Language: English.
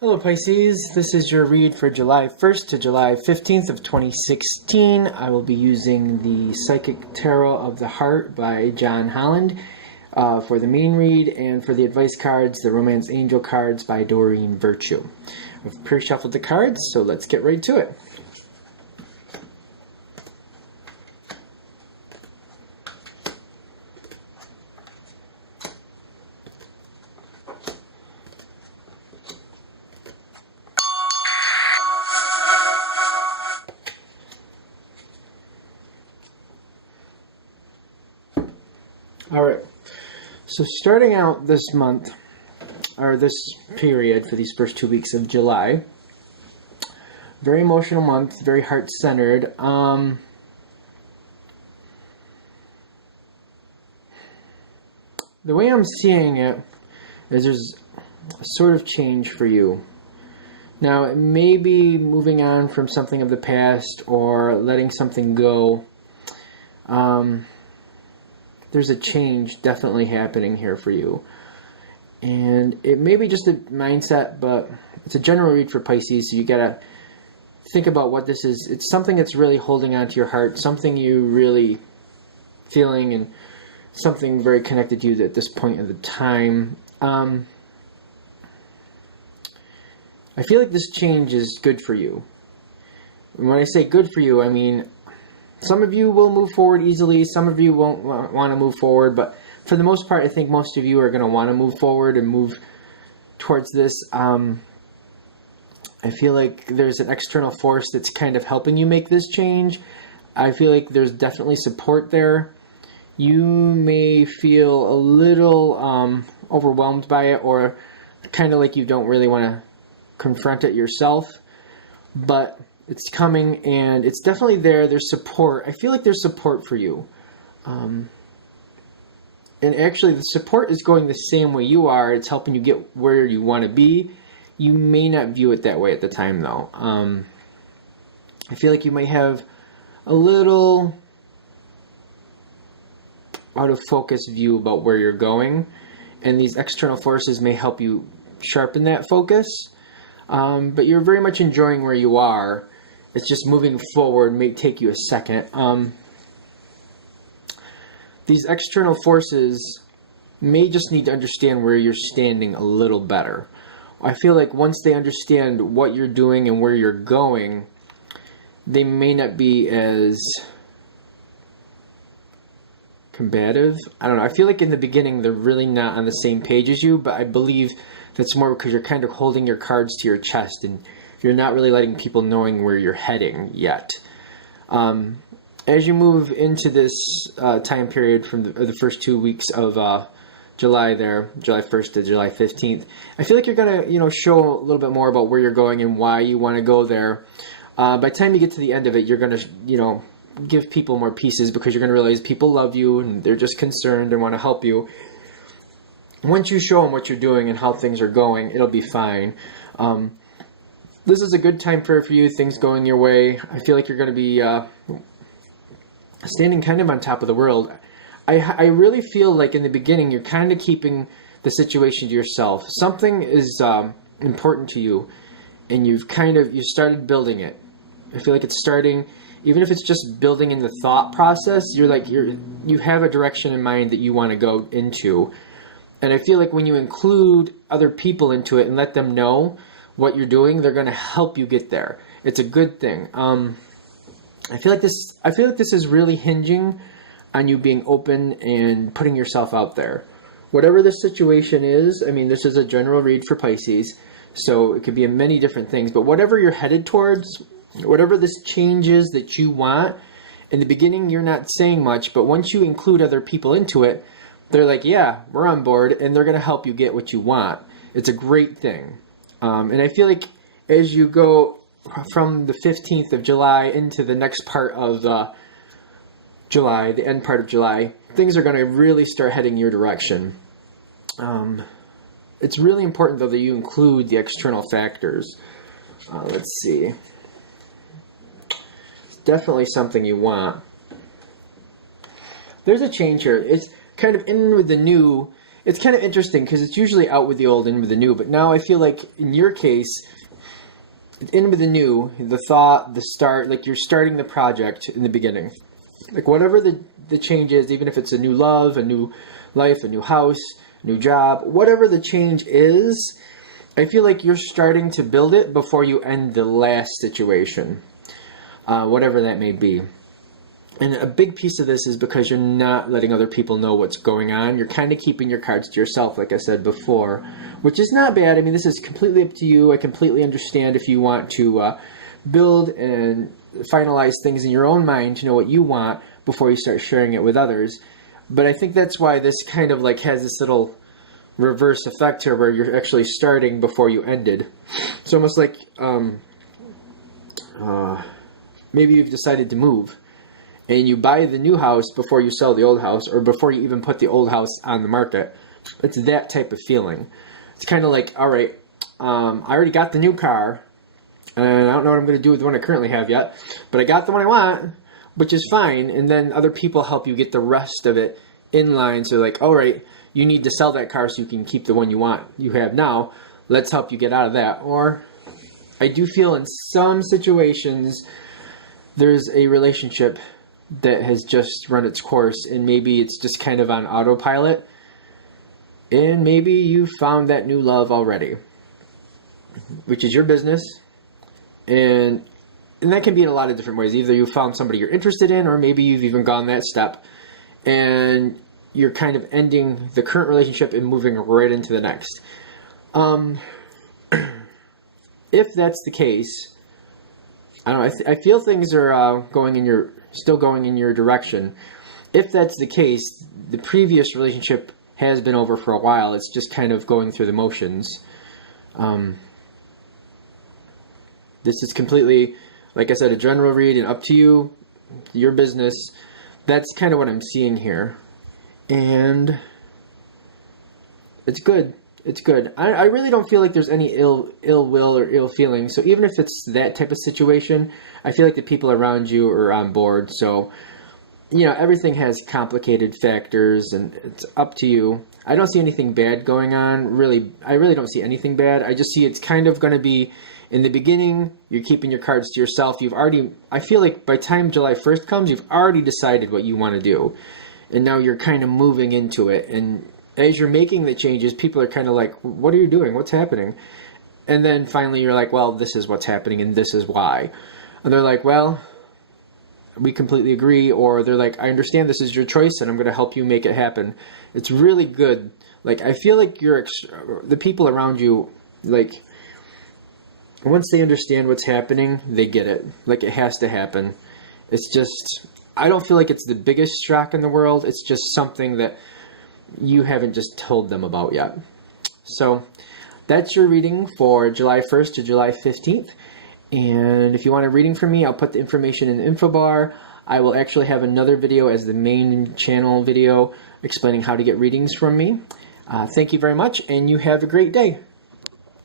Hello Pisces, this is your read for July 1st to July 15th of 2016. I will be using the Psychic Tarot of the Heart by John Holland for the main read, and for the advice cards, the Romance Angel cards by Doreen Virtue. I've pre-shuffled the cards, so let's get right to it. Alright, so starting out this month, or this period for these first 2 weeks of July, very emotional month, very heart-centered. The way I'm seeing it is there's a sort of change for you. Now, it may be moving on from something of the past or letting something go. There's a change definitely happening here for you. And it may be just a mindset, but it's a general read for Pisces, so you gotta think about what this is. It's something that's really holding on to your heart, something you really feeling, and something very connected to you at this point of the time. I feel like this change is good for you. And when I say good for you, I mean some of you will move forward easily, some of you won't want to move forward, but for the most part, I think most of you are going to want to move forward and move towards this. I feel like there's an external force that's kind of helping you make this change. I feel like there's definitely support there. You may feel a little overwhelmed by it, or kind of like you don't really want to confront it yourself, but it's coming, and it's definitely there. There's support. I feel like there's support for you. And actually, the support is going the same way you are. It's helping you get where you want to be. You may not view it that way at the time, though. I feel like you might have a little out of focus view about where you're going, and these external forces may help you sharpen that focus. But you're very much enjoying where you are. It's just moving forward may take you a second. These external forces may just need to understand where you're standing a little better. I feel like once they understand what you're doing and where you're going, they may not be as combative. I don't know. I feel like in the beginning they're really not on the same page as you, but I believe that's more because you're kind of holding your cards to your chest and you're not really letting people knowing where you're heading yet. As you move into this time period from the first 2 weeks of July there, July 1st to July 15th, I feel like you're going to, show a little bit more about where you're going and why you want to go there. By the time you get to the end of it, you're going to, give people more pieces, because you're going to realize people love you and they're just concerned and want to help you. Once you show them what you're doing and how things are going, it'll be fine. This is a good time for you, things going your way. I feel like you're going to be standing kind of on top of the world. I really feel like in the beginning you're kind of keeping the situation to yourself. Something is important to you, and you started building it. I feel like it's starting, even if it's just building in the thought process, you have a direction in mind that you want to go into. And I feel like when you include other people into it and let them know what you're doing, they're going to help you get there. It's a good thing. I feel like this is really hinging on you being open and putting yourself out there. Whatever the situation is, I mean, this is a general read for Pisces, so it could be in many different things, but whatever you're headed towards, whatever this change is that you want, in the beginning you're not saying much, but once you include other people into it, they're like, yeah, we're on board, and they're going to help you get what you want. It's a great thing. And I feel like as you go from the 15th of July into the next part of July, the end part of July, things are going to really start heading your direction. It's really important, though, that you include the external factors. Let's see. It's definitely something you want. There's a change here. It's kind of in with the new, it's kind of interesting because it's usually out with the old, in with the new. But now I feel like in your case, it's in with the new, the thought, the start, like you're starting the project in the beginning. Like whatever the change is, even if it's a new love, a new life, a new house, a new job, whatever the change is, I feel like you're starting to build it before you end the last situation, whatever that may be. And a big piece of this is because you're not letting other people know what's going on. You're kind of keeping your cards to yourself, like I said before, which is not bad. I mean, this is completely up to you. I completely understand if you want to build and finalize things in your own mind to know what you want before you start sharing it with others. But I think that's why this kind of like has this little reverse effect here where you're actually starting before you ended. It's almost like maybe you've decided to move and you buy the new house before you sell the old house, or before you even put the old house on the market. It's that type of feeling. It's kind of like, all right, I already got the new car, and I don't know what I'm going to do with the one I currently have yet, but I got the one I want, which is fine. And then other people help you get the rest of it in line. So like, all right, you need to sell that car so you can keep the one you have now. Let's help you get out of that. Or I do feel in some situations there's a relationship that has just run its course, and maybe it's just kind of on autopilot, and maybe you found that new love already, which is your business. And that can be in a lot of different ways. Either you found somebody you're interested in, or maybe you've even gone that step and you're kind of ending the current relationship and moving right into the next. If that's the case, I don't know, I feel things are still going in your direction. If that's the case, the previous relationship has been over for a while. It's just kind of going through the motions. This is completely, like I said, a general read and up to you, your business. That's kind of what I'm seeing here. And it's good. It's good. I really don't feel like there's any ill will or ill feeling. So even if it's that type of situation, I feel like the people around you are on board. So, you know, everything has complicated factors, and it's up to you. I don't see anything bad going on. I really don't see anything bad. I just see it's kind of going to be, in the beginning, you're keeping your cards to yourself. I feel like by the time July 1st comes, you've already decided what you want to do. And now you're kind of moving into it. And as you're making the changes, people are kind of like, what are you doing? What's happening? And then finally you're like, well, this is what's happening and this is why. And they're like, well, we completely agree. Or they're like, I understand this is your choice and I'm going to help you make it happen. It's really good. Like, I feel like the people around you, like, once they understand what's happening, they get it. Like, it has to happen. It's just, I don't feel like it's the biggest shock in the world. It's just something that you haven't just told them about yet. So that's your reading for July 1st to July 15th. And if you want a reading from me, I'll put the information in the info bar. I will actually have another video as the main channel video explaining how to get readings from me. Thank you very much, and you have a great day.